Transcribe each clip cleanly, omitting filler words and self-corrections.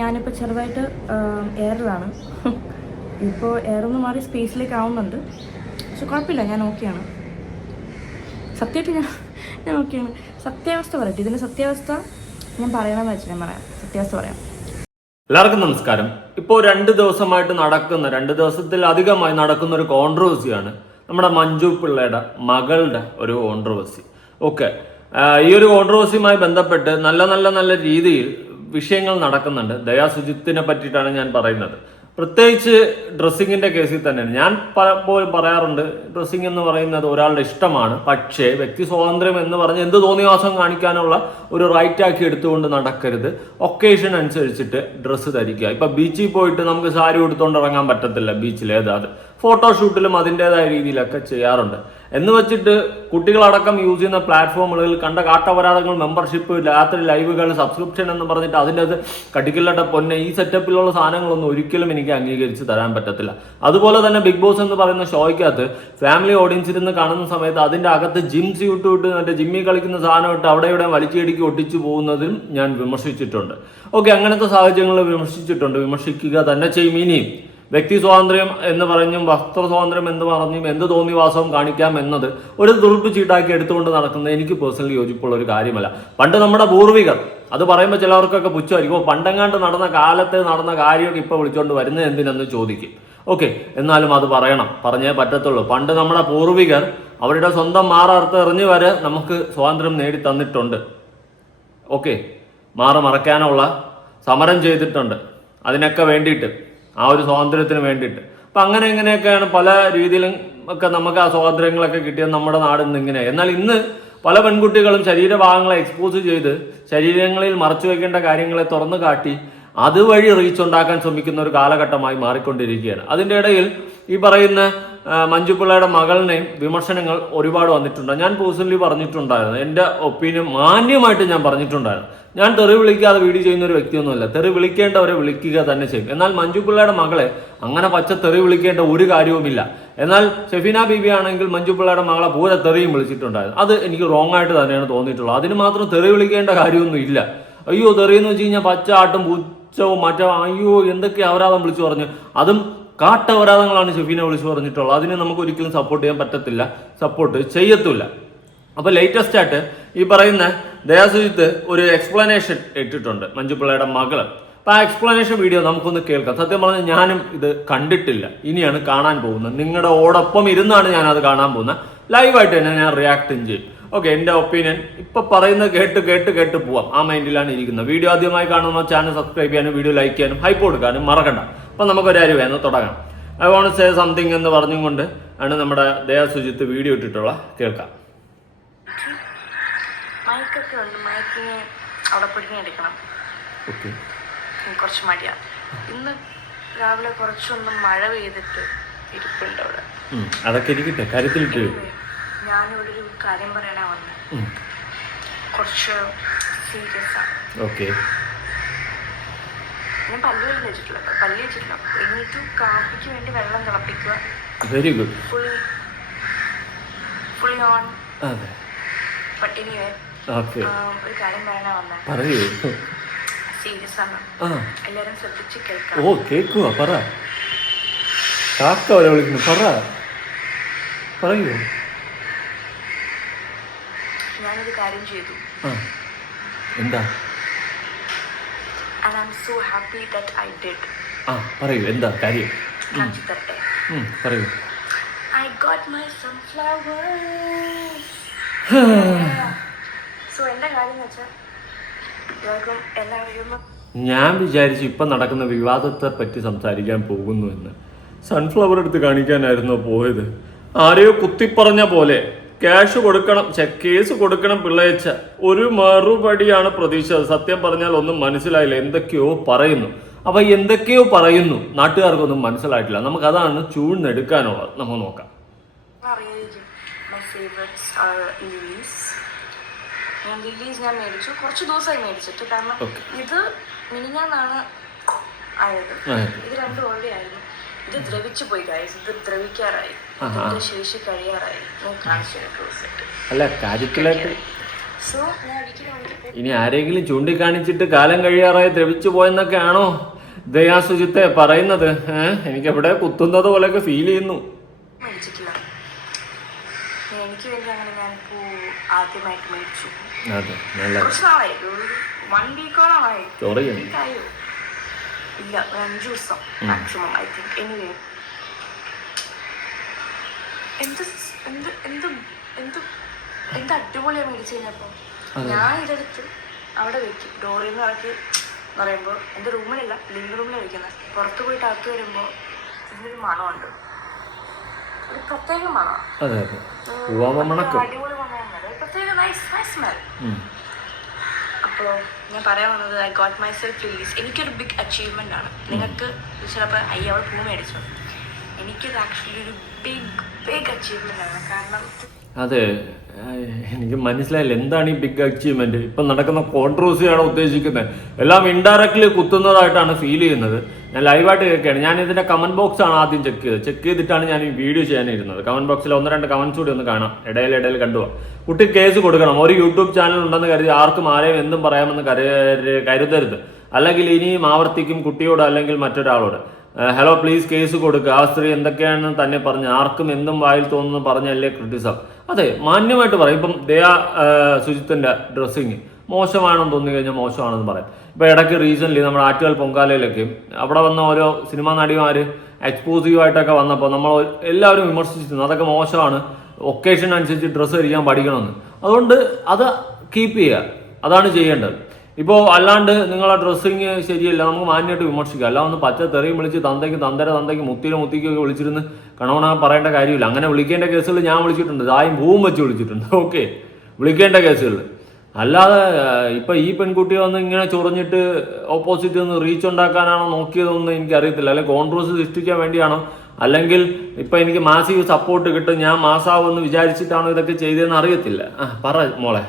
ഞാനിപ്പോൾ ചെറുതായിട്ട് എയറിലാണ്. ഇപ്പോൾ എയറൊന്ന് മാറി സ്പേസിലേക്ക് ആവുന്നുണ്ട്. പക്ഷെ കുഴപ്പമില്ല, ഞാൻ ഓക്കെയാണ്. സത്യമായിട്ട് ഞാൻ ഓക്കെയാണ്. സത്യാവസ്ഥ പറയട്ടെ, ഇതിൻ്റെ സത്യാവസ്ഥ ഞാൻ പറയണമെന്ന് വെച്ചാൽ ഞാൻ പറയാം. സത്യാവസ്ഥ പറയാം. എല്ലാവർക്കും നമസ്കാരം. ഇപ്പോൾ 2 ദിവസമായിട്ട് നടക്കുന്ന 2 ദിവസത്തിലധികമായി നടക്കുന്ന ഒരു കോൺട്രവേഴ്സിയാണ് നമ്മുടെ മഞ്ജു പിള്ളയുടെ മകളുടെ ഒരു കോൺട്രവേഴ്സി. ഓക്കെ, ഈ ഒരു കോൺട്രവേഴ്സിയുമായി ബന്ധപ്പെട്ട് നല്ല രീതിയിൽ വിഷയങ്ങൾ നടക്കുന്നുണ്ട്. ദയാ സുജിത്തിനെ പറ്റിയിട്ടാണ് ഞാൻ പറയുന്നത്. പ്രത്യേകിച്ച് ഡ്രസ്സിങ്ങിന്റെ കേസിൽ തന്നെയാണ്. ഞാൻ പലപ്പോഴും പറയാറുണ്ട്, ഡ്രസ്സിങ് എന്ന് പറയുന്നത് ഒരാളുടെ ഇഷ്ടമാണ്. പക്ഷേ വ്യക്തി സ്വാതന്ത്ര്യം എന്ന് പറഞ്ഞ് എന്ത് തോന്നിവാസം കാണിക്കാനുള്ള ഒരു റൈറ്റ് ആക്കി എടുത്തുകൊണ്ട് നടക്കരുത്. ഒക്കേഷൻ അനുസരിച്ചിട്ട് ഡ്രസ്സ് ധരിക്കുക. ഇപ്പൊ ബീച്ചിൽ പോയിട്ട് നമുക്ക് സാരി ഉടുത്തോണ്ട് ഇറങ്ങാൻ പറ്റത്തില്ല. ബീച്ചിൽ ഏതാത് ഫോട്ടോഷൂട്ടിലും അതിൻ്റെതായ രീതിയിലൊക്കെ ചെയ്യാറുണ്ട്. എന്ന് വെച്ചിട്ട് കുട്ടികളടക്കം യൂസ് ചെയ്യുന്ന പ്ലാറ്റ്ഫോമുകളിൽ കണ്ട കാട്ടപരാധങ്ങൾ, മെമ്പർഷിപ്പ്, രാത്രി ലൈവുകൾ, സബ്സ്ക്രിപ്ഷൻ എന്ന് പറഞ്ഞിട്ട് അതിൻ്റെ അത് കടിക്കലട്ട പൊന്നെ, ഈ സെറ്റപ്പിലുള്ള സാധനങ്ങളൊന്നും ഒരിക്കലും എനിക്ക് അംഗീകരിച്ച് തരാൻ പറ്റത്തില്ല. അതുപോലെ തന്നെ ബിഗ് ബോസ് എന്ന് പറയുന്ന ഷോയ്ക്കകത്ത് ഫാമിലി ഓഡിയൻസ് ഇരുന്ന് കാണുന്ന സമയത്ത് അതിൻ്റെ അകത്ത് ജിം സ്യൂട്ട് ഇട്ട് മറ്റേ ജിമ്മിൽ കളിക്കുന്ന സാധനം ഇട്ട് അവിടെ ഇവിടെ വലിച്ചിടിക്ക് ഒട്ടിച്ചു പോകുന്നതും ഞാൻ വിമർശിച്ചിട്ടുണ്ട്. ഓക്കെ, അങ്ങനത്തെ സാഹചര്യങ്ങൾ വിമർശിച്ചിട്ടുണ്ട്. വിമർശിക്കുക തന്നെ ചെയ്യും. ഇനിയും വ്യക്തി സ്വാതന്ത്ര്യം എന്ന് പറഞ്ഞും വസ്ത്ര സ്വാതന്ത്ര്യം എന്ന് പറഞ്ഞും എന്ത് തോന്നിവാസവും കാണിക്കാം എന്നത് ഒരു തുറുപ്പ് ചീട്ടാക്കി എടുത്തുകൊണ്ട് നടക്കുന്നത് എനിക്ക് പേഴ്സണലി യോജിപ്പുള്ള ഒരു കാര്യമല്ല. പണ്ട് നമ്മുടെ പൂർവികർ, അത് പറയുമ്പോൾ ചിലവർക്കൊക്കെ പുച്ഛമായിരിക്കും, പണ്ടെങ്ങാണ്ട് നടന്ന കാലത്ത് നടന്ന കാര്യമൊക്കെ ഇപ്പോൾ വിളിച്ചുകൊണ്ട് വരുന്നത് എന്തിനെന്ന് ചോദിക്കും. ഓക്കെ, എന്നാലും അത് പറഞ്ഞേ പറ്റത്തുള്ളൂ. പണ്ട് നമ്മുടെ പൂർവികർ അവരുടെ സ്വന്തം മാറർത്ത് എറിഞ്ഞു വരെ നമുക്ക് സ്വാതന്ത്ര്യം നേടി തന്നിട്ടുണ്ട്. ഓക്കെ, മറക്കാനുള്ള സമരം ചെയ്തിട്ടുണ്ട് അതിനൊക്കെ വേണ്ടിയിട്ട്, ആ ഒരു സ്വാതന്ത്ര്യത്തിന് വേണ്ടിയിട്ട്. അപ്പം അങ്ങനെയൊക്കെയാണ് പല രീതിയിലും ഒക്കെ നമുക്ക് ആ സ്വാതന്ത്ര്യങ്ങളൊക്കെ കിട്ടിയത് നമ്മുടെ നാടിൽ നിന്ന് ഇങ്ങനെ. എന്നാൽ ഇന്ന് പല പെൺകുട്ടികളും ശരീരഭാഗങ്ങളെ എക്സ്പോസ് ചെയ്ത് ശരീരങ്ങളിൽ മറച്ചു വയ്ക്കേണ്ട കാര്യങ്ങളെ തുറന്നു കാട്ടി അതുവഴി റീച്ച് ഉണ്ടാക്കാൻ ശ്രമിക്കുന്ന ഒരു കാലഘട്ടമായി മാറിക്കൊണ്ടിരിക്കുകയാണ്. അതിൻ്റെ ഇടയിൽ ഈ പറയുന്ന മഞ്ജു പിള്ളയുടെ മകളിനെയും വിമർശനങ്ങൾ ഒരുപാട് വന്നിട്ടുണ്ട്. ഞാൻ പേഴ്സണലി പറഞ്ഞിട്ടുണ്ടായിരുന്നു, എൻ്റെ ഒപ്പീനിയൻ മാന്യമായിട്ട് ഞാൻ പറഞ്ഞിട്ടുണ്ടായിരുന്നു. ഞാൻ തെറി വിളിക്കാതെ വീഡിയോ ചെയ്യുന്ന ഒരു വ്യക്തിയൊന്നുമല്ല. തെറി വിളിക്കേണ്ടവരെ വിളിക്കുക തന്നെ ചെയ്യും. എന്നാൽ മഞ്ജു പിള്ളയുടെ മകളെ അങ്ങനെ പച്ച തെറി വിളിക്കേണ്ട ഒരു കാര്യവുമില്ല. എന്നാൽ ഷെഫീന ബീബി ആണെങ്കിൽ മഞ്ജു പിള്ളയുടെ മകളെ പൂരെ തെറിയും വിളിച്ചിട്ടുണ്ടായിരുന്നു. അത് എനിക്ക് റോങ് ആയിട്ട് തന്നെയാണ് തോന്നിയിട്ടുള്ളത്. അതിന് മാത്രം തെറി വിളിക്കേണ്ട കാര്യമൊന്നും ഇല്ല. അയ്യോ, തെറിയെന്ന് വെച്ച് കഴിഞ്ഞാൽ പച്ച ആട്ടും പൂച്ചവും മറ്റോ അയ്യോ എന്തൊക്കെ അപരാധം വിളിച്ചു പറഞ്ഞു, അതും കാട്ടപരാധങ്ങളാണ് ഷെഫീനെ വിളിച്ചു പറഞ്ഞിട്ടുള്ളത്. അതിനെ നമുക്ക് ഒരിക്കലും സപ്പോർട്ട് ചെയ്യാൻ പറ്റത്തില്ല, സപ്പോർട്ട് ചെയ്യത്തില്ല. അപ്പോൾ ലേറ്റസ്റ്റ് ആയിട്ട് ഈ പറയുന്ന ദയാ സുജിത്ത് ഒരു എക്സ്പ്ലനേഷൻ ഇട്ടിട്ടുണ്ട് മഞ്ജു പിള്ളയുടെ മകള്. അപ്പം ആ എക്സ്പ്ലനേഷൻ വീഡിയോ നമുക്കൊന്ന് കേൾക്കാം. സത്യം പറഞ്ഞാൽ ഞാനും ഇത് കണ്ടിട്ടില്ല, ഇനിയാണ് കാണാൻ പോകുന്നത്. നിങ്ങളുടെ ഓടൊപ്പം ഇരുന്നാണ് ഞാനത് കാണാൻ പോകുന്നത്. ലൈവായിട്ട് തന്നെ ഞാൻ റിയാക്റ്റും ചെയ്യും. ഓക്കെ, എൻ്റെ ഒപ്പീനിയൻ ഇപ്പം പറയുന്നത് കേട്ട് പോവാം. ആ മൈൻഡിലാണ് ഇരിക്കുന്നത്. വീഡിയോ ആദ്യമായി കാണുന്ന ചാനൽ സബ്സ്ക്രൈബ് ചെയ്യാനും വീഡിയോ ലൈക്ക് ചെയ്യാനും ഹൈപ്പ് കൊടുക്കാനും മറക്കണ്ട. അപ്പം നമുക്കൊരു കാര്യം വേണം തുടങ്ങാം. ഐ വോണ്ട് സേ സംതിങ് എന്ന് പറഞ്ഞുകൊണ്ട് ആണ് നമ്മുടെ ദയാ സുജിത്ത് വീഡിയോ ഇട്ടിട്ടുള്ള കേൾക്കാം. മൈക്കൊക്കെ ഉണ്ട്, മൈക്കിന് അവിടെ പിടിഞ്ഞെടുക്കണം. ഓക്കെ, കുറച്ച് മടിയാണ്. ഇന്ന് രാവിലെ കുറച്ചൊന്നും മഴ പെയ്തിട്ട് ഇരിപ്പുണ്ട് അവിടെ. അതൊക്കെ ഇരിക്കട്ടെ, കാര്യത്തിലിട്ട്. ഞാനിവിടെ ഒരു കാര്യം പറയാനാ വന്നത്, കുറച്ച് സീരിയസ് ആണ്. ഓക്കെ, ഞാൻ പല്ല് വെച്ചിട്ടില്ല. എന്നിട്ട് കാപ്പിക്ക് വേണ്ടി വെള്ളം തിളപ്പിക്കുക. Very good. Full on. അതെ, ബട്ട് എനിവേ ഒരു കാര്യം പറയാനാ വന്നത്. പറയൂ. സീരിയസ് ആണ്, എല്ലാരും ശ്രദ്ധിച്ച് കേൾക്കാം. ഓ, കേക്കുവാ, പറ. കാക്ക വരെ വിളിക്കുന്നു, പറയൂ. ഞാനൊരു കാര്യം ചെയ്തു. എന്താ? And I'm so happy that I did. പറയൂ, എന്താ കാര്യം? കാണിച്ചു തരട്ടെ. പറയൂ. I got my sunflowers. So എന്താ കാര്യം വെച്ചാൽ എല്ലാവരും ഞാൻ വിചാരിച്ചു ഇപ്പം നടക്കുന്ന വിവാദത്തെ പറ്റി സംസാരിക്കാൻ പോകുന്നു എന്ന്. സൺഫ്ലവർ എടുത്ത് കാണിക്കാനായിരുന്നോ പോയത്? ആരെയോ കുത്തിപ്പറഞ്ഞ പോലെ ക്യാഷ് കൊടുക്കണം, കേസ് കൊടുക്കണം പിള്ളേച്ച ഒരു മറുപടിയാണ് പ്രതീക്ഷിച്ചത്. സത്യം പറഞ്ഞാൽ ഒന്നും മനസ്സിലായില്ല. എന്തൊക്കെയോ പറയുന്നു. അപ്പൊ എന്തൊക്കെയോ പറയുന്നു, നാട്ടുകാർക്കൊന്നും മനസ്സിലായിട്ടില്ല. നമുക്കതാണ് ചൂഴ്ന്നെടുക്കാനുള്ളത്. നമുക്ക് നോക്കാം. ഞാൻ മേടിച്ചു, കുറച്ച് ദിവസമായി മേടിച്ചിട്ട്. കാരണം ഇത് മിനിഞ്ഞാന്നാണ് ആയത്. ഇത് രണ്ടും ഓൾറെഡി ആയിരുന്നു. ഇത് ദ്രവിച്ചു പോയി ഗൈസ്. ഇത് ദ്രവിക്കാറായി, ഇതിന്റെ ശേഷി കഴിയാറായി. ഞാൻ കാണിച്ചു. അല്ല, കാര്യത്തിലായിട്ട് സോ ഞാൻ ഒരിക്കലും ഇനി ആരെങ്കിലും ചൂണ്ടിക്കാണിച്ചിട്ട് കാലം കഴിയാറായി ദ്രവിച്ചു പോയെന്നൊക്കെയാണോ ദയാ സുജിത്തെ പറയുന്നത്? എനിക്ക് എവിടെ കുത്തുന്നത് പോലെയൊക്കെ ഫീൽ ചെയ്യുന്നു. മേടിച്ചിട്ടില്ല. എനിക്ക് വേണ്ടി അങ്ങനെ ഞാനിപ്പോ ആദ്യമായിട്ട് മേടിച്ചു. അതെ, നല്ല കുറച്ച് നാളായി, ഒരു 1 വീക്കോളമായി. ചോറിയോ? ഇല്ല, 5 ദിവസം മാക്സിമം ഐ തിങ്ക്. എനിവേ എന്ത് അടിപൊളിയാണ് മേടിച്ചു കഴിഞ്ഞപ്പോൾ. ഞാൻ ഇതെടുത്ത് അവിടെ വെക്കും, ഡോറിൽ നിന്ന് ഇറക്കി എന്ന് പറയുമ്പോൾ എൻ്റെ റൂമിലല്ല, ലിവിംഗ് റൂമിലാണ് വയ്ക്കുന്നത്. പുറത്ത് പോയിട്ട് അകത്ത് വരുമ്പോൾ ഇതിനൊരു മണമുണ്ട്, ഒരു പ്രത്യേക മണം. അടിപൊളി മണമാണ്, പ്രത്യേക നൈസ് സ്മെൽ. അപ്പോൾ ഞാൻ പറയാൻ വന്നത്, I got my self release. എനിക്കൊരു ബിഗ് അച്ചീവ്മെൻ്റ് ആണ്. നിങ്ങൾക്ക് ചിലപ്പോൾ അവൾ പൂ മേടിച്ചു, എനിക്കിത് ആക്ച്വലി ഒരു ബിഗ് അച്ചീവ്മെൻ്റ് ആണ്. കാരണം അതെ, എനിക്ക് മനസ്സിലായില്ല എന്താണ് ഈ ബിഗ് അച്ചീവ്മെന്റ്. ഇപ്പം നടക്കുന്ന കോൺട്രവേഴ്സിയാണ് ഉദ്ദേശിക്കുന്നത്. എല്ലാം ഇൻഡയറക്ട്ലി കുത്തുന്നതായിട്ടാണ് ഫീൽ ചെയ്യുന്നത്. ഞാൻ ലൈവായിട്ട് കേൾക്കുകയാണ്. ഞാൻ ഇതിന്റെ കമന്റ് ബോക്സ് ആണ് ആദ്യം ചെക്ക് ചെയ്തിട്ടാണ് ഞാൻ ഈ വീഡിയോ ചെയ്യാനിരുന്നത്. കമന്റ് ബോക്സിൽ 1-2 കമന്റ്സ് കൂടി ഒന്ന് കാണാം, ഇടയിൽ കണ്ടുപോകാം. കുട്ടി കേസ് കൊടുക്കണം. ഒരു യൂട്യൂബ് ചാനൽ ഉണ്ടെന്ന് കരുതി ആർക്കും ആരെയും എന്തും പറയാമെന്ന് കരുതരുത്. അല്ലെങ്കിൽ ഇനിയും ആവർത്തിക്കും കുട്ടിയോട് അല്ലെങ്കിൽ മറ്റൊരാളോട്. ഹലോ പ്ലീസ് കേസ് കൊടുക്കുക. ആ സ്ത്രീ എന്തൊക്കെയാണെന്ന് തന്നെ പറഞ്ഞ് ആർക്കും എന്തും വായിൽ തോന്നുന്നു പറഞ്ഞല്ലേ ക്രിറ്റിസം. അതെ, മാന്യമായിട്ട് പറയും. ഇപ്പം ദയാ സുജിത്തിന്റെ ഡ്രസ്സിങ് മോശമാണെന്ന് തോന്നി കഴിഞ്ഞാൽ മോശമാണെന്ന് പറയാം. ഇപ്പം ഇടയ്ക്ക് റീസെൻ്റ്ലി നമ്മുടെ ആറ്റുകാൽ പൊങ്കാലയിലൊക്കെ അവിടെ വന്ന ഓരോ സിനിമാ നടിമാർ എക്സ്ക്ലൂസീവായിട്ടൊക്കെ വന്നപ്പോൾ നമ്മൾ എല്ലാവരും വിമർശിച്ചിരുന്നു, അതൊക്കെ മോശമാണ്, ഒക്കേഷൻ അനുസരിച്ച് ഡ്രസ്സ് ധരിക്കാൻ പഠിക്കണമെന്ന്. അതുകൊണ്ട് അത് കീപ്പ് ചെയ്യുക, അതാണ് ചെയ്യേണ്ടത്. ഇപ്പോൾ അല്ലാണ്ട് നിങ്ങളെ ഡ്രസ്സിങ് ശരിയല്ല, നമുക്ക് മാന്യമായിട്ട് വിമർശിക്കാം. അല്ല ഒന്ന് പച്ച തെറിയും വിളിച്ച് തന്തയ്ക്ക് മുത്തിക്കൊക്കെ വിളിച്ചിരുന്ന് കണവണ പറയേണ്ട കാര്യമില്ല. അങ്ങനെ വിളിക്കേണ്ട കേസുകൾ ഞാൻ വിളിച്ചിട്ടുണ്ട്, തായും പൂവും വെച്ച് വിളിച്ചിട്ടുണ്ട്. ഓക്കെ, വിളിക്കേണ്ട കേസുകൾ. അല്ലാതെ ഇപ്പം ഈ പെൺകുട്ടി വന്ന് ഇങ്ങനെ ചൊറിഞ്ഞിട്ട് ഓപ്പോസിറ്റ് നിന്ന് റീച്ച് ഉണ്ടാക്കാനാണോ നോക്കിയതൊന്നും എനിക്കറിയത്തില്ല. അല്ലെങ്കിൽ കോൺട്രവേഴ്സി സൃഷ്ടിക്കാൻ വേണ്ടിയാണോ, അല്ലെങ്കിൽ ഇപ്പം എനിക്ക് മാസീവ് സപ്പോർട്ട് കിട്ടും, ഞാൻ മാസാവെന്ന് വിചാരിച്ചിട്ടാണോ ഇതൊക്കെ ചെയ്തതെന്ന് അറിയത്തില്ല. പറ മോളെ.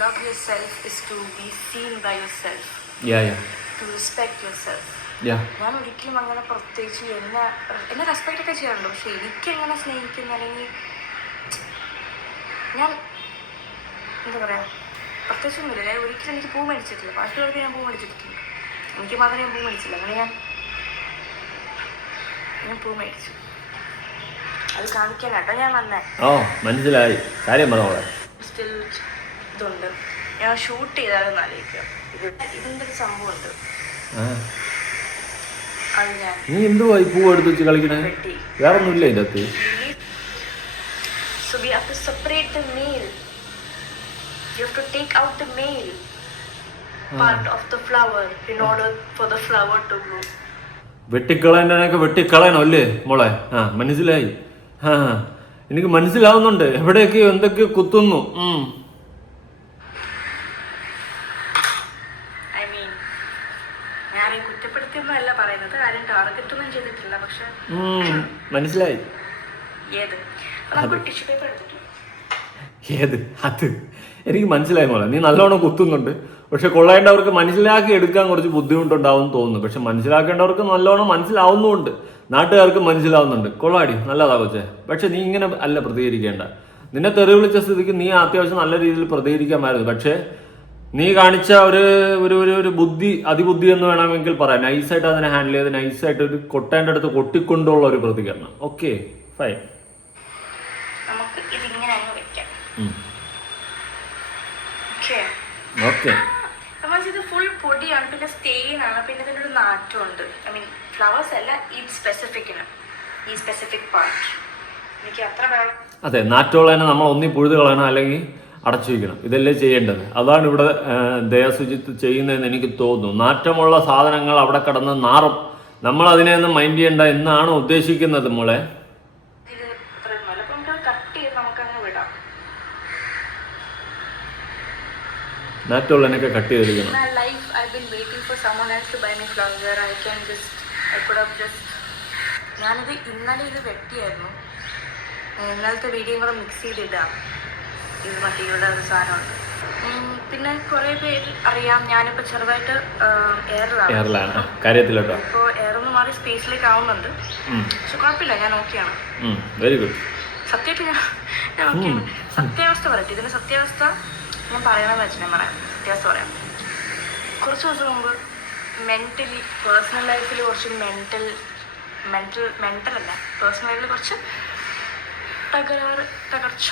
Love yourself is to be seen by yourself. To respect yourself. ഞാൻ ഒരിക്കലും അങ്ങനെ പ്രത്യേകിച്ച് എന്നെ റെസ്പെക്ട് ഒക്കെ ചെയ്യാറുണ്ട്. പക്ഷെ എനിക്കെങ്ങനെ സ്നേഹിക്കുന്ന, അല്ലെങ്കിൽ ഞാൻ എന്താ പറയാ, പ്രത്യേകിച്ചൊന്നുമില്ല. ഞാൻ ഒരിക്കലും എനിക്ക് പൂ മേടിച്ചിട്ടില്ല. ബാക്കിയുള്ളവർക്ക് ഞാൻ പൂ മേടിച്ചിട്ടില്ല, എനിക്ക് മാത്രമേ ഞാൻ പൂ മേടിച്ചില്ല. അങ്ങനെ ഞാൻ പൂ മേടിച്ചു, അത് കാണിക്കാനാട്ടോ ഞാൻ വന്നേ. മനസ്സിലായി, കാര്യം പറഞ്ഞോളെ. സ്റ്റിൽ ഇതുണ്ട്, ഞാൻ ഷൂട്ട് ചെയ്താലെന്ന് ആലോചിക്കാം. ഇതിന്റെ ഒരു സംഭവമുണ്ട്, അത് ഞാൻ നീ എന്തുവാ ഈ പൂ എടുത്ത് വെച്ച് കളിക്കണേ? വേറെ ഒന്നുമില്ല ഇതിന്റെ അകത്ത്. So we have to separate the male. You have to take out the male part of the flower in order for the flower to bloom. വെട്ടിക്കളയണ്ടൊക്കെ വെട്ടിക്കളയണം അല്ലേ മോളെ? മനസ്സിലായി. എനിക്ക് മനസ്സിലാവുന്നുണ്ട് എവിടെയൊക്കെയോ എന്തൊക്കെയോ കുത്തുന്നു. കുറ്റപ്പെടുത്തിയൊന്നുമല്ല പറയുന്നത്, കാര്യം ടാർഗറ്റ് ഒന്നും ചെയ്തിട്ടില്ല. പക്ഷെ മനസ്സിലായി. ഏത് ടിഷ്യൂ പേപ്പർ എടുത്തിട്ടില്ല, ഏത് അത് എനിക്ക് മനസ്സിലായി മോളെ. നീ നല്ലോണം കുത്തുന്നുണ്ട്, പക്ഷെ കൊള്ളേണ്ടവർക്ക് മനസ്സിലാക്കി എടുക്കാൻ കുറച്ച് ബുദ്ധിമുട്ടുണ്ടാവും തോന്നുന്നു. പക്ഷെ മനസ്സിലാക്കേണ്ടവർക്ക് നല്ലോണം മനസ്സിലാവുന്നുമുണ്ട്, നാട്ടുകാർക്ക് മനസ്സിലാവുന്നുണ്ട്. കൊള്ളാടി, നല്ലതാ കൊച്ചേ. പക്ഷെ നീ ഇങ്ങനെ അല്ല പ്രതികരിക്കേണ്ട. നിന്നെ തെറി വിളിച്ച സ്ഥിതിക്ക് നീ അത്യാവശ്യം നല്ല രീതിയിൽ പ്രതികരിക്കാമായിരുന്നു. പക്ഷേ നീ കാണിച്ച ഒരു ബുദ്ധി, അതിബുദ്ധി എന്ന് വേണമെങ്കിൽ പറയാം. നൈസായിട്ട് അതിനെ ഹാൻഡിൽ ചെയ്ത് നൈസായിട്ട് ഒരു കൊട്ടേൻ്റെ അടുത്ത് കൊട്ടിക്കൊണ്ടുള്ള ഒരു പ്രതികരണം. Okay, fine. നമുക്ക് ഇതിങ്ങനെ അങ്ങ് വെക്കാം. ഓക്കെ, ഇത് ഫുൾ പൊടിയാണ്, പിന്നെ സ്റ്റെയിൻ ആണ്, പിന്നെ ഇതിൻ്റെ ഒരു നാറ്റമുണ്ട്. ഐ മീൻ ഫ്ലവേഴ്സ് അല്ല, ഈ സ്പെസിഫിക് പാർട്ട് എനിക്ക് അത്ര വേണം. അതെ, നാറ്റമുള്ളതിനെ നമ്മൾ ഒന്നി പുഴുത് കളയണം, അല്ലെങ്കിൽ അടച്ചു വയ്ക്കണം. ഇതല്ലേ ചെയ്യേണ്ടത്. അതാണ് ഇവിടെ ദയാസുജിത്ത് ചെയ്യുന്നതെന്ന് എനിക്ക് തോന്നുന്നു. നാറ്റമുള്ള സാധനങ്ങൾ അവിടെ കിടന്ന് നാറും, നമ്മൾ അതിനെ ഒന്നും മൈൻഡ് ചെയ്യണ്ട എന്നാണ് ഉദ്ദേശിക്കുന്നത് മോളെ. നാറ്റുള്ളതിനൊക്കെ കട്ട് ചെയ്തിരിക്കണം. ഞാനിത് ഇന്നലെ ഇത് വെട്ടിയായിരുന്നു, ഇന്നലത്തെ വീഡിയോ കൂടെ മിക്സ് ചെയ്തിടാം. ഇത് മട്ടിയുടെ ഒരു സാധനമുണ്ട്. പിന്നെ കുറെ പേര് അറിയാം, ഞാനിപ്പോൾ ചെറുതായിട്ട് എയറിലാണ് കാര്യത്തിലോട്ടോ. ഇപ്പോൾ എയറൊന്ന് മാറി സ്പേസിലേക്ക് ആവുന്നുണ്ട്. പക്ഷെ കുഴപ്പമില്ല, ഞാൻ ഓക്കെയാണ്. Very good. സത്യമായിട്ട് ഞാൻ ഓക്കെയാണ്. സത്യാവസ്ഥ പറയട്ടെ, ഇതിന്റെ സത്യാവസ്ഥ ഞാൻ പറയണമെന്ന് വെച്ചാൽ ഞാൻ പറയാം, വ്യത്യാസം പറയാം. കുറച്ച് ദിവസം മുമ്പ് മെൻ്റലി പേഴ്സണൽ ലൈഫിൽ കുറച്ച് മെൻ്റലല്ല, പേഴ്സണൽ ലൈഫിൽ കുറച്ച് തകർച്ച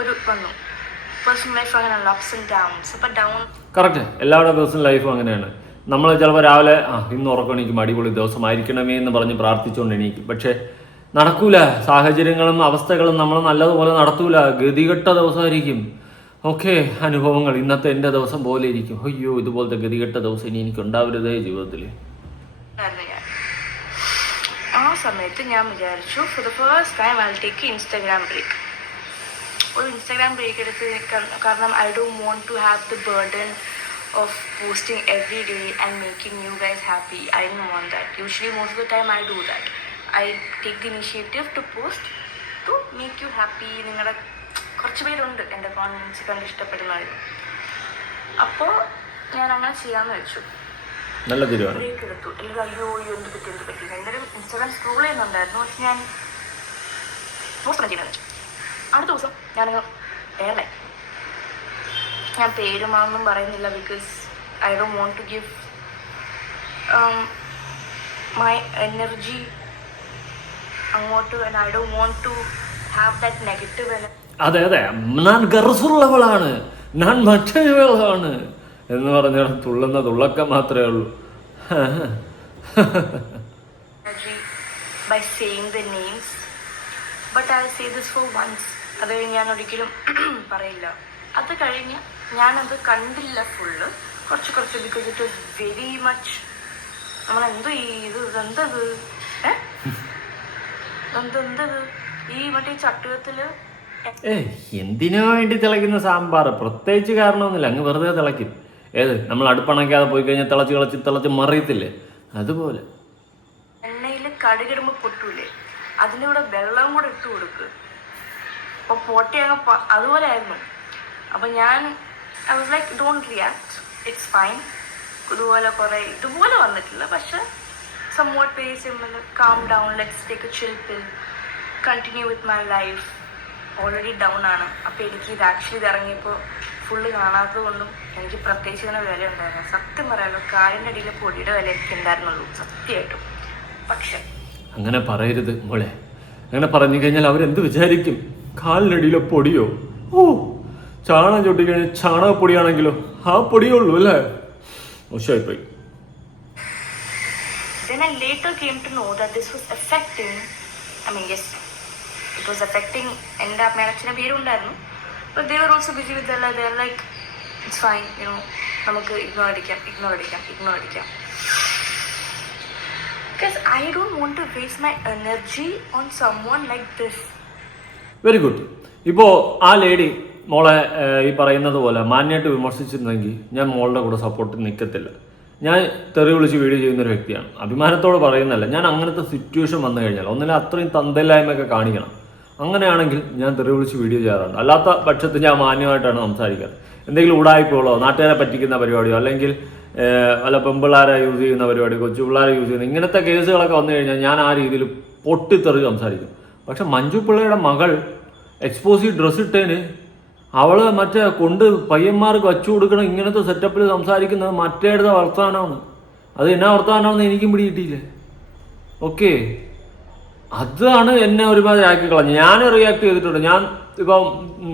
ഒരു വന്നു. പേഴ്സണൽ ലൈഫ് അങ്ങനെയല്ല, അപ്സ് ആൻഡ് ഡൗൺസ്. അപ്പം ഡൗൺ കറക്റ്റ്, എല്ലാവരുടെ പേഴ്സണൽ ലൈഫും അങ്ങനെയാണ്. നമ്മൾ ചിലപ്പോൾ രാവിലെ ഇന്ന് ഉറക്കണിക്കും, അടിപൊളി ദിവസമായിരിക്കണമേ എന്ന് പറഞ്ഞ് പ്രാർത്ഥിച്ചുകൊണ്ട് എണീക്കും. പക്ഷേ നടക്കൂല, സാഹചര്യങ്ങളും അവസ്ഥകളും നമ്മൾ നല്ലതുപോലെ നടത്തൂല, ഗതികെട്ട ദിവസമായിരിക്കും. ഓക്കെ, അനുഭവങ്ങൾ ഇന്നത്തെ എൻ്റെ ദിവസം പോലെ ഇരിക്കും. അയ്യോ, ഇതുപോലത്തെ ഗതികെട്ട ദിവസം ഇനി എനിക്ക് ഉണ്ടാവരുതേ ജീവിതത്തിൽ. ആ സമയത്ത് ഞാൻ വിചാരിച്ചു for the first time I will take Instagram break. ഒരു ഇൻസ്റ്റാഗ്രാം ബ്രേക്ക് എടുത്ത് കാരണം I don't want to have the burden of posting every day and making you guys happy. I don't want that. Usually most of the time I do that. I take the initiative to post to make you happy. നിങ്ങളുടെ കുറച്ച് പേരുണ്ട് എൻ്റെ confidence കണ്ട് ഇഷ്ടപ്പെടുന്നവർ. അപ്പോൾ ഞാൻ അങ്ങനെ ചെയ്യാമെന്ന് വെച്ചു. നല്ല തീരുമാനം. ബ്രേക്ക് എടുത്തു. എല്ലാവരും അയ്യോ എന്ത് പറ്റി. എല്ലാവരും ഇൻസ്റ്റാഗ്രാം സ്ക്രോൾ ചെയ്യുന്നുണ്ടായിരുന്നു. പക്ഷെ ഞാൻ പോസ്റ്റ് ചെയ്യാൻ വെച്ചു. അടുത്ത ദിവസം ഞാനങ്ങ് എയർലൈൻ, ഞാൻ പേരുമാണെന്നും പറയുന്നില്ല, because I don't want to give my energy അങ്ങോട്ട്, and I don't want to have that negative energy. അതെ, ഞാൻ ഗർസുള്ളവളാണ്, ഞാൻ മറ്റവളാണ് എന്ന് പറഞ്ഞാൽ തുള്ളുന്ന തുള്ളക്കം മാത്രമേ ഉള്ളൂ. By saying the names, but I say this for once. അത് ഞാൻ ഒരിക്കലും പറയില്ല. അത് കഴിഞ്ഞ് ഞാനത് കണ്ടില്ല ഫുള്ള്, കുറച്ച് because it was very much. നമ്മളെന്തോ എന്തത് ഈ മറ്റേ ചട്ടുകത്തില് എന്തിനു വേണ്ടി തിളയ്ക്കുന്ന സാമ്പാർ, പ്രത്യേകിച്ച് കാരണമൊന്നുമില്ല, അങ്ങ് വെറുതെ തിളയ്ക്കും. ഏത് നമ്മൾ അടുപ്പണയ്ക്കാതെ പോയി കഴിഞ്ഞാൽ തിളച്ച് മറിയത്തില്ലേ, അതുപോലെ. എണ്ണയിൽ കടുകിടുമ്പോൾ പൊട്ടൂലേ, അതിലൂടെ വെള്ളം കൂടെ ഇട്ട് കൊടുക്ക്. അപ്പോൾ പൊട്ടിയങ്ങ് അതുപോലെ ആയിരുന്നു. അപ്പം ഞാൻ I was like don't react, it's fine. ഇതുപോലെ വന്നിട്ടില്ല, പക്ഷെ somewhat very similar. Calm down, let's take a chill pill, continue with my life. Already down ആണ്. അപ്പോൾ എനിക്ക് ഇത് ആക്ച്വലി ഇറങ്ങിയപ്പോൾ ഫുള്ള് കാണാത്തത് കൊണ്ടും എനിക്ക് പ്രത്യേകിച്ച് ഇതിന് വില ഉണ്ടായിരുന്നു. സത്യം പറയാമല്ലോ, കാലിൻ്റെ അടിയിലെ പൊടിയുടെ വില എനിക്ക് ഉണ്ടായിരുന്നുള്ളൂ, സത്യമായിട്ടും. പക്ഷെ അങ്ങനെ പറയരുത് മോളെ. അങ്ങനെ പറഞ്ഞു കഴിഞ്ഞാൽ അവരെന്ത് വിചാരിക്കും? കാലിനടിയിലെ പൊടിയോ? ഓ, ചാണകം ചൊട്ടിക്കഴിഞ്ഞാൽ ചാണകപ്പൊടിയാണെങ്കിലോ ആ പൊടിയുള്ളൂ അല്ലേ? മോശമായിപ്പോയി. Then I later came to know that this was affecting, yes, it was affecting എൻ്റെ അമ്മയുടെ അച്ഛൻ്റെ പേരുണ്ടായിരുന്നു. But they were also busy with their life. They are like, it's fine, നമുക്ക് ഇഗ്നോർ അടിക്കാം. Because I don't want to waste my energy on someone like this. Very good. ഇപ്പോൾ ആ lady മോളെ ഈ പറയുന്നത് പോലെ മാന്യമായിട്ട് വിമർശിച്ചിരുന്നെങ്കിൽ ഞാൻ മോളുടെ കൂടെ സപ്പോർട്ട് നിൽക്കത്തില്ല. ഞാൻ തെറി വിളിച്ച് വീഡിയോ ചെയ്യുന്നൊരു വ്യക്തിയാണ്, അഭിമാനത്തോട് പറയുന്നതല്ല. ഞാൻ അങ്ങനത്തെ സിറ്റുവേഷൻ വന്നു കഴിഞ്ഞാൽ ഒന്നിനെ അത്രയും തന്തയില്ലായ്മയൊക്കെ കാണിക്കണം. അങ്ങനെയാണെങ്കിൽ ഞാൻ തെറി വിളിച്ച് വീഡിയോ ചെയ്യാറുണ്ട്. അല്ലാത്ത പക്ഷത്ത് ഞാൻ മാന്യമായിട്ടാണ് സംസാരിക്കാറ്. എന്തെങ്കിലും ഉടായ്പകളോ നാട്ടുകാരെ പറ്റിക്കുന്ന പരിപാടിയോ അല്ലെങ്കിൽ വല്ല പെമ്പിള്ളാരെ യൂസ് ചെയ്യുന്ന പരിപാടി, കൊച്ചു പിള്ളേരെ യൂസ് ചെയ്യുന്ന ഇങ്ങനത്തെ കേസുകളൊക്കെ വന്നു കഴിഞ്ഞാൽ ഞാൻ ആ രീതിയിൽ പൊട്ടിത്തെറി സംസാരിക്കും. പക്ഷെ മഞ്ജു പിള്ളയുടെ മകൾ എക്സ്പോസീവ് ഡ്രസ്സ് ഇട്ടേന് അവള് മറ്റേ കൊണ്ട് പയ്യന്മാർക്ക് വച്ചു കൊടുക്കണം ഇങ്ങനത്തെ സെറ്റപ്പിൽ സംസാരിക്കുന്നത് മറ്റേടുത്ത വർത്തമാനമാണ്. അത് എന്നാ വർത്തമാനമാണെന്ന് എനിക്കും പിടികിട്ടിയില്ലേ. ഓക്കെ, അതാണ് എന്നെ ഒരുമാതിരി ആക്കി കളഞ്ഞു. ഞാൻ റിയാക്ട് ചെയ്തിട്ടുണ്ട്. ഞാൻ ഇപ്പം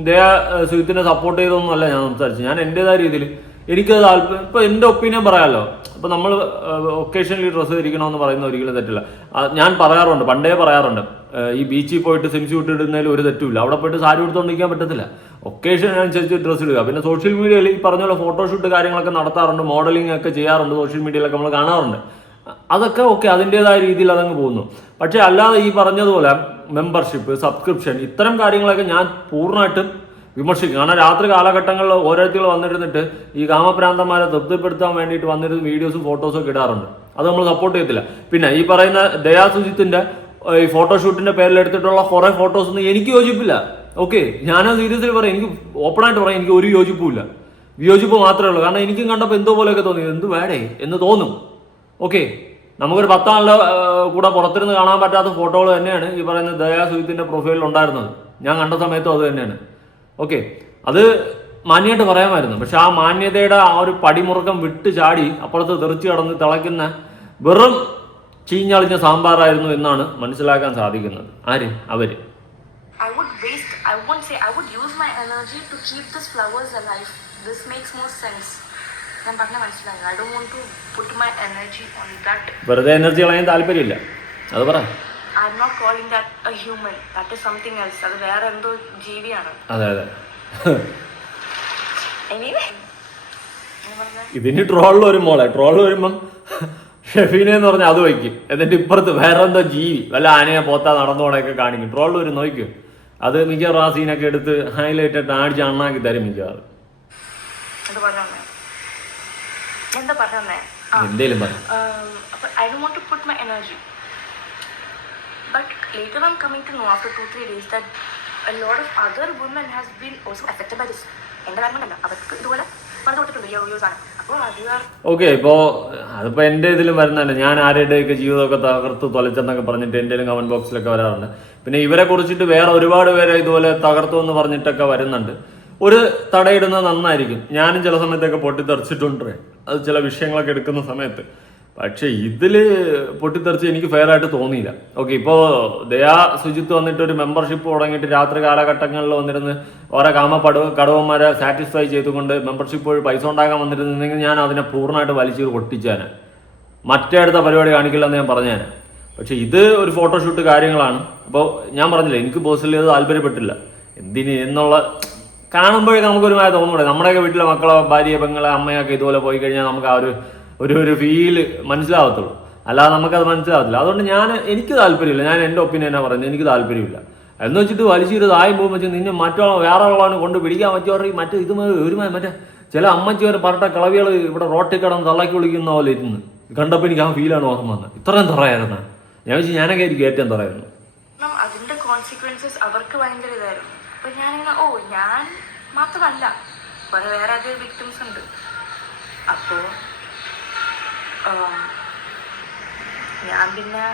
ദയാ സുഹിത്തിനെ സപ്പോർട്ട് ചെയ്തൊന്നുമല്ല ഞാൻ സംസാരിച്ചു. ഞാൻ എൻ്റെതായ രീതിയിൽ എനിക്കത് താല്പര്യം. ഇപ്പം എൻ്റെ ഒപ്പീനിയൻ പറയാമല്ലോ. അപ്പം നമ്മൾ ഒക്കേഷനിൽ ഡ്രസ്സ് ധരിക്കണമെന്ന് പറയുന്ന ഒരിക്കലും തെറ്റില്ല. ഞാൻ പറയാറുണ്ട്, പണ്ടേ പറയാറുണ്ട്, ഈ ബീച്ചിൽ പോയിട്ട് സ്വിംസ് ഇട്ടിടുന്നതിൽ ഒരു തെറ്റുമില്ല. അവിടെ പോയിട്ട് സാരി ഉടുത്തോണ്ടിരിക്കാൻ പറ്റത്തില്ല. ഒക്കേഷൻ അനുസരിച്ച് ഡ്രസ്സ് ഇടുക. പിന്നെ സോഷ്യൽ മീഡിയയിൽ ഈ പറഞ്ഞ പോലെ ഫോട്ടോഷൂട്ട് കാര്യങ്ങളൊക്കെ നടത്താറുണ്ട്, മോഡലിംഗ് ഒക്കെ ചെയ്യാറുണ്ട്, സോഷ്യൽ മീഡിയയിലൊക്കെ നമ്മൾ കാണാറുണ്ട്. അതൊക്കെ ഓക്കെ, അതിൻ്റെതായ രീതിയിൽ അതങ്ങ് പോകുന്നു. പക്ഷേ അല്ലാതെ ഈ പറഞ്ഞതുപോലെ മെമ്പർഷിപ്പ്, സബ്സ്ക്രിപ്ഷൻ, ഇത്തരം കാര്യങ്ങളൊക്കെ ഞാൻ പൂർണ്ണമായിട്ടും വിമർശിക്കും. കാരണം രാത്രി കാലഘട്ടങ്ങളിൽ ഓരോരുത്തർ വന്നിരുന്നിട്ട് ഈ കാമപ്രാന്തന്മാരെ തൃപ്തിപ്പെടുത്താൻ വേണ്ടിയിട്ട് വന്നിരുന്ന വീഡിയോസും ഫോട്ടോസും ഒക്കെ ഇടാറുണ്ട്. അത് നമ്മൾ സപ്പോർട്ട് ചെയ്യത്തില്ല. പിന്നെ ഈ പറയുന്ന ദയാ സുജിത്തിന്റെ ഈ ഫോട്ടോഷൂട്ടിന്റെ പേരിൽ എടുത്തിട്ടുള്ള കുറേ ഫോട്ടോസൊന്നും എനിക്ക് യോജിപ്പില്ല. ഓക്കെ, ഞാനത് സീരിയസ്ലി പറയാം, എനിക്ക് ഓപ്പണായിട്ട് പറയാം, എനിക്ക് ഒരു യോജിപ്പുമില്ല. വിയോജിപ്പ് മാത്രമേ ഉള്ളൂ. കാരണം എനിക്കും കണ്ടപ്പോൾ എന്തോ പോലെയൊക്കെ തോന്നി, എന്ത് വേടേ എന്ന് തോന്നും. ഓക്കെ, നമുക്കൊരു 10 ആളുടെ കൂടെ പുറത്തിരുന്ന് കാണാൻ പറ്റാത്ത ഫോട്ടോകൾ തന്നെയാണ് ഈ പറയുന്ന ദയാ സുജിത്തിന്റെ പ്രൊഫൈലിൽ ഉണ്ടായിരുന്നത്. ഞാൻ കണ്ട സമയത്തും അത് തന്നെയാണ്. ഓക്കെ, അത് മാന്യമായിട്ട് പറയാമായിരുന്നു. പക്ഷെ ആ മാന്യതയുടെ ആ ഒരു പടിമുറുക്കം വിട്ട് ചാടി അപ്പുറത്ത് തെറിച്ച് കടന്ന് തിളയ്ക്കുന്ന വെറും ചീഞ്ഞളിഞ്ഞ സാമ്പാറായിരുന്നു എന്നാണ് മനസ്സിലാക്കാൻ സാധിക്കുന്നത്. ആര്? അവര്. I would use my energy to keep these flowers alive. This makes more sense. ഞാൻ പറഞ്ഞ മനസ്സിലായി. I don't want to put my energy on that. വെറുതെ എനർജി കളയാൻ താല്പര്യമില്ല, അത് പറ. I'm not calling that a human. That is something else. അത് വേറെ എന്തോ ജീവിയാണ്. അതെ അതെ. Anyway. ഇതിന് ട്രോളിൽ വരും മോളെ. ട്രോളിൽ വരുമ്പം ഷെഫീനെ എന്ന് പറഞ്ഞാൽ അത് വയ്ക്കും. എന്നിട്ട് ഇപ്പുറത്ത് വേറെ എന്തോ ജീവി വല്ല ആനയെ പോത്താ നടന്നോടെയൊക്കെ കാണിക്കും. ട്രോളിൽ വരും നോക്കും. അത് മിക്കവാറും ആ സീനൊക്കെ എടുത്ത് ഹൈലൈറ്റ് ആയിട്ട് അടിച്ച് അണ്ണാക്കി തരും മിക്കവാറും. എന്തേലും പറ. I don't want to put my energy. But later I'm coming to know after 2-3 days that a lot of other women has been also affected by this. എന്റെ കാര്യമല്ല, അവർക്ക് ഇതുപോലെ പറഞ്ഞു കൊടുത്തിട്ടുണ്ട് ഈ റിവ്യൂസ് ആണ്. അപ്പോൾ ഓക്കെ, ഇപ്പോൾ അതിപ്പോൾ എൻ്റെ ഇതിലും വരുന്നുണ്ട്. ഞാൻ ആരുടെയൊക്കെ ജീവിതമൊക്കെ തകർത്ത് തൊലച്ചെന്നൊക്കെ പറഞ്ഞിട്ട് എൻ്റെ കമന്റ് ബോക്സിലൊക്കെ വരാറുണ്ട്. പിന്നെ ഇവരെ കുറിച്ചിട്ട് വേറെ ഒരുപാട് പേരെ ഇതുപോലെ തകർത്തു എന്ന് പറഞ്ഞിട്ടൊക്കെ വരുന്നുണ്ട്. ഒരു തടയിടുന്നത് നന്നായിരിക്കും. ഞാനും ചില സമയത്തൊക്കെ പൊട്ടിത്തെറിച്ചിട്ടുണ്ട്, അത് ചില വിഷയങ്ങളൊക്കെ എടുക്കുന്ന സമയത്ത്. പക്ഷെ ഇതിൽ പൊട്ടിത്തെറിച്ച് എനിക്ക് ഫെയർ ആയിട്ട് തോന്നിയില്ല. ഓക്കെ, ഇപ്പോൾ ദയാ സുജിത്ത് വന്നിട്ട് ഒരു മെമ്പർഷിപ്പ് തുടങ്ങിയിട്ട് രാത്രി കാലഘട്ടങ്ങളിൽ വന്നിരുന്ന് ഓരോ കടവന്മാരെ സാറ്റിസ്ഫൈ ചെയ്തുകൊണ്ട് മെമ്പർഷിപ്പ് വഴി പൈസ ഉണ്ടാക്കാൻ വന്നിരുന്നെങ്കിൽ ഞാൻ അതിനെ പൂർണ്ണമായിട്ട് വലിച്ചു പൊട്ടിച്ചേനെ. മറ്റേ അടുത്ത പരിപാടി കാണിക്കില്ല എന്ന് ഞാൻ പറഞ്ഞേനെ. പക്ഷെ ഇത് ഒരു ഫോട്ടോഷൂട്ട് കാര്യങ്ങളാണ്. അപ്പോൾ ഞാൻ പറഞ്ഞില്ല, എനിക്ക് പേഴ്സണലി അത് താല്പര്യപ്പെട്ടില്ല. എന്തിന് എന്നുള്ള കാണുമ്പോഴേക്കും നമുക്കൊരുമായ തോന്നൂടെ. നമ്മുടെയൊക്കെ വീട്ടിലെ മക്കളോ ഭാര്യ പെങ്ങളെ അമ്മയൊക്കെ ഇതുപോലെ പോയി കഴിഞ്ഞാൽ നമുക്ക് ആ ഒരു ഫീല് മനസ്സിലാവത്തുള്ളൂ. അല്ലാതെ നമുക്കത് മനസ്സിലാവത്തില്ല. അതുകൊണ്ട് എനിക്ക് താല്പര്യമില്ല. ഞാൻ എൻ്റെ ഒപ്പീനിയനാണ് പറയുന്നത്, എനിക്ക് താല്പര്യമില്ല. എന്ന് വെച്ചിട്ട് വലിച്ചൊരു താഴെ പോകുമ്പോൾ വെച്ചാൽ നിന്നെ വേറെ ഉള്ളവനെ കൊണ്ട് പിടിക്കാൻ പറ്റുമോ മറ്റേ ഇത് മറ്റേ ചില അമ്മച്ചി വരെ പറഞ്ഞ കളവികൾ ഇവിടെ റോട്ടിൽ കിടന്ന് തള്ളക്കി വിളിക്കുന്ന പോലെ ഇരുന്ന് കണ്ടപ്പോൾ എനിക്ക് ആ ഫീലാണ് ഓർമ്മ വന്നത്. ഇത്രയും തുറയായിരുന്നു. ഞാൻ വെച്ചാൽ ഞാനൊക്കെ ആയിരിക്കും ഏറ്റവും തുറയായിരുന്നു. അതിന്റെ കോൺസിക്വൻസസ് അവർക്ക് ഭയങ്കര ഇതായിരുന്നു. അപ്പൊ ഞാനിങ്ങനെ ഞാൻ മാത്രമല്ല വേറെ അധികം വിക്ടിംസ് ഉണ്ട്. അപ്പോ ഞാൻ പിന്നെ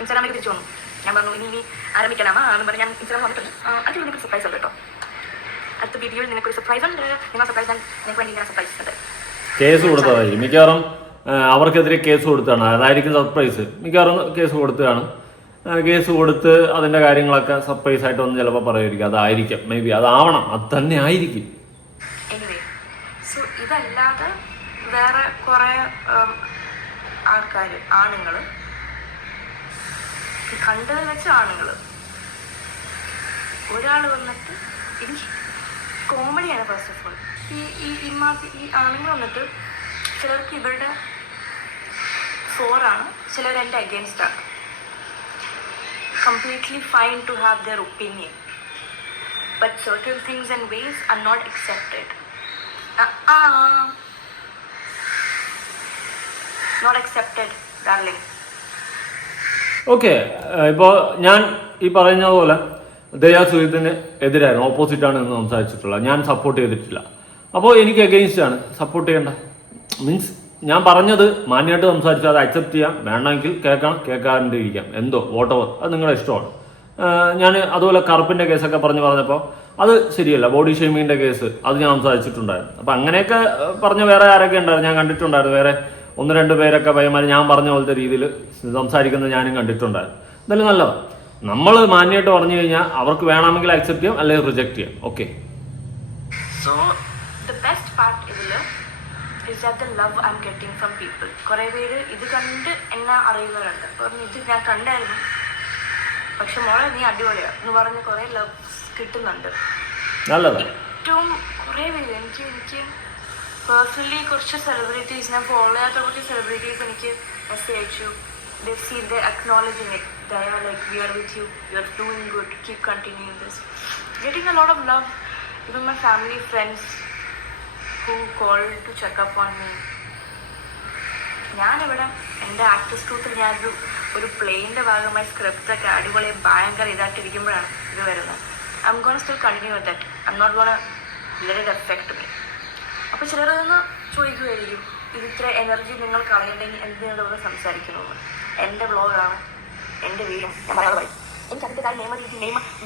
ഇൻസ്റ്റാഗ്രാമിലേക്ക് തിരിച്ചു വന്നു. ഞാൻ പറഞ്ഞു ഇനി ആരംഭിക്കാനാ എന്ന് പറഞ്ഞ് ഞാൻ ഇൻസ്റ്റാഗ്രാം വന്നിട്ടുണ്ട്. അടുത്ത നിനക്കൊരു സർപ്രൈസ് ഉണ്ട് കേട്ടോ. അടുത്ത വീഡിയോയിൽ നിനക്കൊരു സർപ്രൈസ് ഉണ്ട്. നിങ്ങൾ സർപ്രൈസ് നിനക്ക് വേണ്ടി ഇങ്ങനെ സർപ്രൈസ് ഉണ്ട്. കേസ് കൊടുത്തതായി മിക്കവാറും അവർക്കെതിരെ കേസ് കൊടുത്താണ്. അതായിരിക്കും സർപ്രൈസ്. മിക്കവാറും കേസ് കൊടുത്തതാണ്. കേസ് കൊടുത്ത് അതിൻ്റെ കാര്യങ്ങളൊക്കെ സർപ്രൈസ് ആയിട്ട് വന്ന് ചിലപ്പോൾ പറയുമായിരിക്കും. അതായിരിക്കും, മേ ബി അതാവണം, അത് തന്നെ ആയിരിക്കും. എനിവേ, സോ ഇതല്ലാതെ വേറെ കുറേ ആൾക്കാർ, ആണുങ്ങൾ കണ്ടത് വെച്ച ആണുങ്ങൾ, ഒരാൾ വന്നിട്ട് എനിക്ക് കോമഡിയാണ്. ഫസ്റ്റ് ഓഫ് ഓൾ ഈ ആണുങ്ങൾ വന്നിട്ട് ചിലർക്ക് ഇവരുടെ ഫോറാണ്, ചിലർ എൻ്റെ അഗേൻസ്റ്റ് ആണ്. Completely fine to have their opinion, but certain things and ways are not accepted. Not accepted, darling. Okay, ഇപ്പോൾ ഞാൻ ഈ പറയുന്ന പോലെ ദയാ സുജിത്തിന് എതിരായിരുന്നു, ഓപ്പോസിറ്റാണ് എന്ന് സംസാരിച്ചിട്ടുള്ള. ഞാൻ സപ്പോർട്ട് ചെയ്തിട്ടില്ല. അപ്പോൾ എനിക്ക് അഗെയിൻസ്റ്റ് ആണ്. സപ്പോർട്ട് ചെയ്യേണ്ട മീൻസ് ഞാൻ പറഞ്ഞത് മാന്യമായിട്ട് സംസാരിച്ചാൽ അത് അക്സെപ്റ്റ് ചെയ്യാം. വേണമെങ്കിൽ കേൾക്കാണ്ടിരിക്കാം, എന്തോ വോട്ടവർ, അത് നിങ്ങളുടെ ഇഷ്ടമാണ്. ഞാൻ അതുപോലെ കറുപ്പിൻ്റെ കേസൊക്കെ പറഞ്ഞപ്പോൾ അത് ശരിയല്ല. ബോഡി ഷെയ്മിങ്ങിൻ്റെ കേസ് അത് ഞാൻ സംസാരിച്ചിട്ടുണ്ടായിരുന്നു. അപ്പം അങ്ങനെയൊക്കെ പറഞ്ഞ വേറെ ആരൊക്കെ ഉണ്ടായിരുന്നു, ഞാൻ കണ്ടിട്ടുണ്ടായിരുന്നു. വേറെ 1-2 പേരൊക്കെ പയ്യന്മാർ ഞാൻ പറഞ്ഞ പോലത്തെ രീതിയിൽ സംസാരിക്കുന്നത് ഞാനും കണ്ടിട്ടുണ്ടായിരുന്നു. എന്തായാലും നല്ലതാണ്. നമ്മൾ മാന്യമായിട്ട് പറഞ്ഞു കഴിഞ്ഞാൽ അവർക്ക് വേണമെങ്കിൽ അക്സെപ്റ്റ് ചെയ്യാം, അല്ലെങ്കിൽ റിജക്റ്റ് ചെയ്യാം. Okay, so the best part is that the love I'm getting from people. കുറേ പേര് ഇത് കണ്ട് എന്നെ അറിയുന്നവരുണ്ട്. അപ്പം ഇത് ഞാൻ കണ്ടായിരുന്നു, പക്ഷെ മോളെ നീ അടിപൊളിയാണ് എന്ന് പറഞ്ഞ് കുറേ ലവ്സ് കിട്ടുന്നുണ്ട്. ഏറ്റവും കുറേ പേര് എനിക്ക് പേഴ്സണലി കുറച്ച് സെലിബ്രിറ്റീസ്, ഞാൻ ഫോളോ ചെയ്യാത്ത കുറച്ച് സെലിബ്രിറ്റീസ് എനിക്ക് മെസ്സേജ് അയച്ചു. They've seen, they're acknowledging it. They are like, we are with you, you're doing good, keep continuing this. Getting a lot of love. Even my family, friends who called to check up on me. ഞാനിവിടെ എൻ്റെ actors ട്രൂത്തിൽ ഒരു പ്ലേൻ്റെ ഭാഗമായി സ്ക്രിപ്റ്റൊക്കെ അടിപൊളി ഭയങ്കര ഇതായിട്ടിരിക്കുമ്പോഴാണ് ഇത് വരുന്നത്. I'm gonna still continue with that. I'm not gonna let it affect me. അപ്പോൾ ചിലരൊന്ന് ചോദിക്കുമായിരിക്കും, ഇത്ര എനർജി നിങ്ങൾ കളയണ്ടെങ്കിൽ എന്തിനോട് സംസാരിക്കണമെന്ന്. എൻ്റെ വ്ളോഗാണ്, എൻ്റെ വീടും, ഞാൻ പറയാതെ പറയും. എനിക്ക് അതിൻ്റെതായ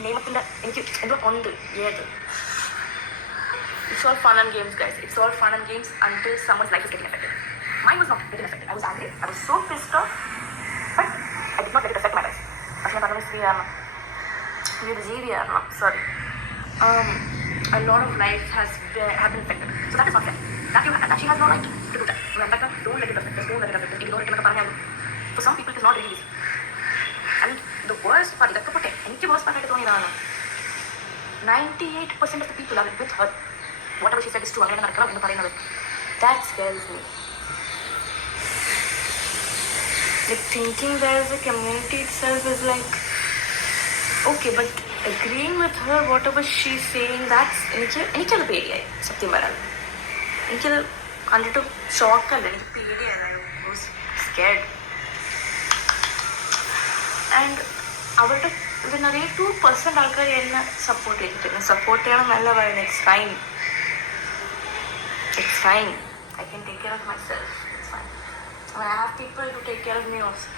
നിയമത്തിൻ്റെ എനിക്ക് എന്തോ ഉണ്ട്. ഏത് It's all fun and games, guys. It's all fun and games until someone's life is getting affected. Mine was not getting affected. I was angry. I was so pissed off. But I did not let it affect my life. പക്ഷേ ഞാൻ പറഞ്ഞ സ്ത്രീയാണ്, ഈ ഒരു ജീവിയാണ്. Sorry. A lot of life have been affected. So that is not fair. That she has no right to do that. Don't let it affect us. Don't let it affect us. Ignore it. For some people, it is not really easy. And the worst part, ഇതൊക്കെ പൊട്ടെ, എനിക്ക് worst part ആയിട്ട് തോന്നിയതാണ് 98% of the people are with her. Whatever she said is true. അങ്ങനെ നടക്കണം എന്ന് പറയുന്നത്. That scares me. Like thinking there is a community itself is like okay, but agreeing with her whatever she's saying, that's എനിക്കത് പേടിയായി സത്യം പറയാൻ. എനിക്കത് കണ്ടിട്ട് ഷോക്കല്ല, എനിക്ക് പേടിയായി. I was scared. And അവരുടെ ഇത് നിറയെ 2% ആൾക്കാർ എന്നെ സപ്പോർട്ട് ചെയ്തിട്ടുണ്ട്. സപ്പോർട്ട് ചെയ്യണം എന്നല്ല പറയുന്നത്. It's fine. I can take care of myself. It's fine. I have people to take care of me also.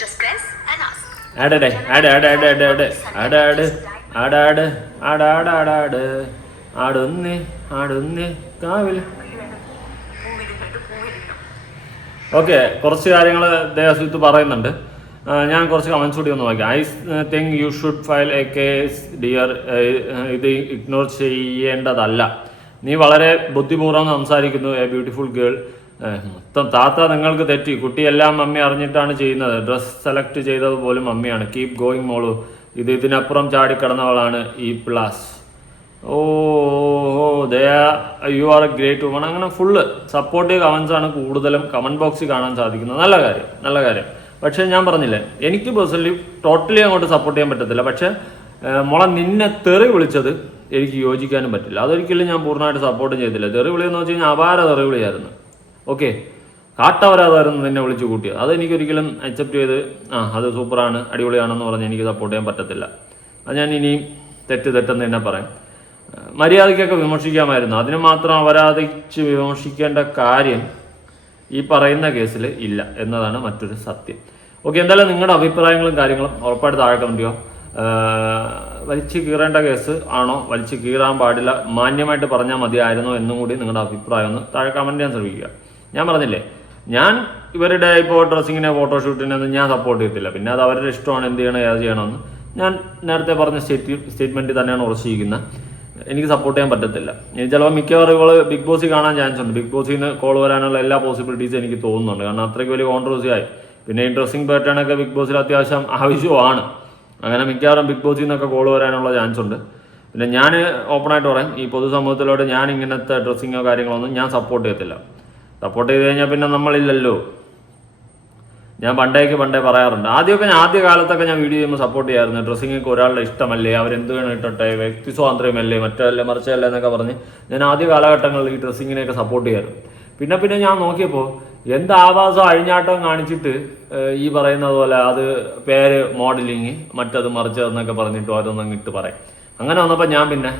Just press and ask. ആടുന്നേ കാവില്. ഓക്കെ, കുറച്ച് കാര്യങ്ങൾ ദേവസ്വത്ത് പറയുന്നുണ്ട്. ഞാൻ കുറച്ച് കമൻസ് കൂടി ഒന്ന് വായിക്കാം. I think you should file A case dear. ഇത് ഇഗ്നോർ ചെയ്യേണ്ടതല്ല. നീ വളരെ ബുദ്ധിപൂർവ്വം സംസാരിക്കുന്നു. A beautiful girl. മൊത്തം താത്ത നിങ്ങൾക്ക് തെറ്റി. കുട്ടിയെല്ലാം മമ്മി അറിഞ്ഞിട്ടാണ് ചെയ്യുന്നത്. ഡ്രസ് സെലക്ട് ചെയ്തത് പോലും മമ്മിയാണ്. കീപ് ഗോയിങ് മോളു. ഇതിനപ്പുറം ചാടിക്കിടന്നവളാണ് ഈ പ്ലാസ്. Oh you are a great woman. അങ്ങനെ ഫുള്ള് സപ്പോർട്ടീവ് കമൻസ് ആണ് കൂടുതലും കമൻറ്റ് ബോക്സിൽ കാണാൻ സാധിക്കുന്നത്. നല്ല കാര്യം. പക്ഷേ ഞാൻ പറഞ്ഞില്ലേ, എനിക്ക് പേഴ്സണലി ടോട്ടലി അങ്ങോട്ട് സപ്പോർട്ട് ചെയ്യാൻ പറ്റത്തില്ല. പക്ഷേ മോളെ നിന്നെ തെറി വിളിച്ചത് എനിക്ക് യോജിക്കാനും പറ്റില്ല. അതൊരിക്കലും ഞാൻ പൂർണ്ണമായിട്ട് സപ്പോർട്ട് ചെയ്തില്ല. തെറി വിളിയെന്ന് വെച്ച് കഴിഞ്ഞാൽ അപാര തെറി വിളിയായിരുന്നു. ഓക്കെ, കാട്ടവരാതായിരുന്നു നിന്നെ വിളിച്ചു കൂട്ടിയത്. അതെനിക്കൊരിക്കലും അക്സെപ്റ്റ് ചെയ്ത് അത് സൂപ്പറാണ് അടിപൊളിയാണെന്ന് പറഞ്ഞ് എനിക്ക് സപ്പോർട്ട് ചെയ്യാൻ പറ്റത്തില്ല. അത് ഞാൻ ഇനിയും തെറ്റെന്ന് തന്നെ പറയാം. മര്യാദയ്ക്കൊക്കെ വിമർശിക്കാമായിരുന്നു. അതിന് മാത്രം അപരാധിച്ച് വിമർശിക്കേണ്ട കാര്യം ഈ പറയുന്ന കേസിൽ ഇല്ല എന്നതാണ് മറ്റൊരു സത്യം. ഓക്കെ, എന്തായാലും നിങ്ങളുടെ അഭിപ്രായങ്ങളും കാര്യങ്ങളും ഉറപ്പായിട്ട് താഴെ കമന്റ് ചെയ്യുക. വലിച്ചു കീറേണ്ട കേസ് ആണോ, വലിച്ചു കീറാൻ പാടില്ല, മാന്യമായിട്ട് പറഞ്ഞാൽ മതിയായിരുന്നോ എന്നും കൂടി നിങ്ങളുടെ അഭിപ്രായം ഒന്ന് താഴെ കമന്റ് ചെയ്യാൻ ശ്രമിക്കുക. ഞാൻ പറഞ്ഞില്ലേ, ഞാൻ ഇവരുടെ ഇപ്പോൾ ഡ്രസ്സിങ്ങിനെ ഫോട്ടോഷൂട്ടിനൊന്നും ഞാൻ സപ്പോർട്ട് ചെയ്യത്തില്ല. പിന്നെ അത് അവരുടെ ഇഷ്ടമാണ്, എന്ത് ചെയ്യണം ഏത് ചെയ്യണമെന്ന്. ഞാൻ നേരത്തെ പറഞ്ഞ സ്റ്റേറ്റ്മെൻറ്റ് തന്നെയാണ് ഉറച്ചിരിക്കുന്നത്. എനിക്ക് സപ്പോർട്ട് ചെയ്യാൻ പറ്റത്തില്ല. ഇനി ചിലപ്പോൾ മിക്കവാറും ഇവൾ ബിഗ് ബോസിൽ കാണാൻ ചാൻസ് ഉണ്ട്. ബിഗ് ബോസിൽ നിന്ന് കോൾ വരാനുള്ള എല്ലാ പോസിബിലിറ്റീസും എനിക്ക് തോന്നുന്നുണ്ട്. കാരണം അത്രയ്ക്ക് വലിയ കോൺട്രവേഴ്സി ആയി. പിന്നെ ഈ ഡ്രസ്സിങ് പാറ്റേണൊക്കെ ബിഗ് ബോസിൽ അത്യാവശ്യം ആവശ്യമാണ്. അങ്ങനെ മിക്കവാറും ബിഗ് ബോസിൽ നിന്നൊക്കെ കോൾ വരാനുള്ള ചാൻസ് ഉണ്ട്. പിന്നെ ഞാൻ ഓപ്പണായിട്ട് പറയാം, ഈ പൊതുസമൂഹത്തിലൂടെ ഞാൻ ഇങ്ങനത്തെ ഡ്രസ്സിങ്ങോ കാര്യങ്ങളൊന്നും ഞാൻ സപ്പോർട്ട് ചെയ്യത്തില്ല. സപ്പോർട്ട് ചെയ്ത് കഴിഞ്ഞാൽ പിന്നെ നമ്മളില്ലല്ലോ. ഞാൻ പണ്ടേ പറയാറുണ്ട്. ആദ്യ കാലത്തൊക്കെ ഞാൻ വീഡിയോ ചെയ്യുമ്പോൾ സപ്പോർട്ട് ചെയ്യാറുണ്ട്. ഡ്രസ്സിങ്ങൊക്കെ ഒരാളുടെ ഇഷ്ടമല്ലേ, അവരെന്ത് വേണം ഇട്ടോട്ടെ, വ്യക്തി സ്വാതന്ത്ര്യമല്ലേ, മറിച്ചല്ലേ എന്നൊക്കെ പറഞ്ഞ് ഞാൻ ആദ്യ കാലഘട്ടങ്ങളിൽ ഈ ഡ്രസ്സിങ്ങിനെയൊക്കെ സപ്പോർട്ട് ചെയ്യാറുണ്ട്. പിന്നെ ഞാൻ നോക്കിയപ്പോൾ എന്ത് ആവാസം അഴിഞ്ഞാട്ടം കാണിച്ചിട്ട് ഈ പറയുന്നത് പോലെ അത് പേര് മോഡലിങ് മറ്റത് മറിച്ചതെന്നൊക്കെ പറഞ്ഞിട്ട് ഓരോന്നും ഇട്ട് പറയും. അങ്ങനെ വന്നപ്പോൾ ഞാൻ പിന്നെ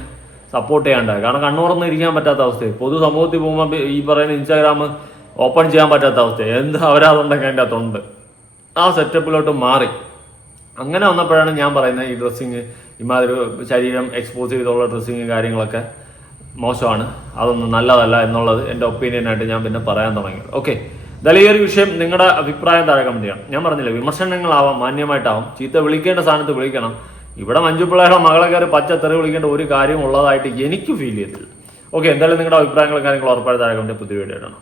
സപ്പോർട്ട് ചെയ്യാണ്ടായി. കാരണം കണ്ണുറന്ന് ഇരിക്കാൻ പറ്റാത്ത അവസ്ഥയായി. പൊതുസമൂഹത്തിൽ പോകുമ്പോൾ ഈ പറയുന്ന ഇൻസ്റ്റാഗ്രാം ഓപ്പൺ ചെയ്യാൻ പറ്റാത്ത അവസ്ഥ. എന്ത് അവരാതുണ്ടെങ്കിൽ അതിൻ്റെ അകത്തുണ്ട്. ആ സെറ്റപ്പിലോട്ട് മാറി. അങ്ങനെ വന്നപ്പോഴാണ് ഞാൻ പറയുന്നത് ഈ ഡ്രസ്സിങ്, ഇമാതിരി ശരീരം എക്സ്പോസ് ചെയ്തുള്ള ഡ്രസ്സിങ് കാര്യങ്ങളൊക്കെ മോശമാണ്, അതൊന്നും നല്ലതല്ല എന്നുള്ളത് എൻ്റെ ഒപ്പീനിയനായിട്ട് ഞാൻ പിന്നെ പറയാൻ തുടങ്ങി. ഓക്കെ, എന്തായാലും ഈ ഒരു വിഷയം നിങ്ങളുടെ അഭിപ്രായം താഴെ കമന്റ് ചെയ്യണം. ഞാൻ പറഞ്ഞില്ലേ, വിമർശനങ്ങളാവാം, മാന്യമായിട്ടാവാം, ചീത്ത വിളിക്കേണ്ട സ്ഥാനത്ത് വിളിക്കണം. ഇവിടെ മഞ്ജു പിള്ളയുടെ മകളെ കയറി പച്ചത്തെറി വിളിക്കേണ്ട ഒരു കാര്യം ഉള്ളതായിട്ട് എനിക്ക് ഫീൽ ചെയ്തില്ല. ഓക്കെ, എന്തായാലും നിങ്ങളുടെ അഭിപ്രായങ്ങളും കാര്യങ്ങളും ഉറപ്പായിട്ട് താഴെ കമന്റ്. പുതിയ വീഡിയോ ഇടണം.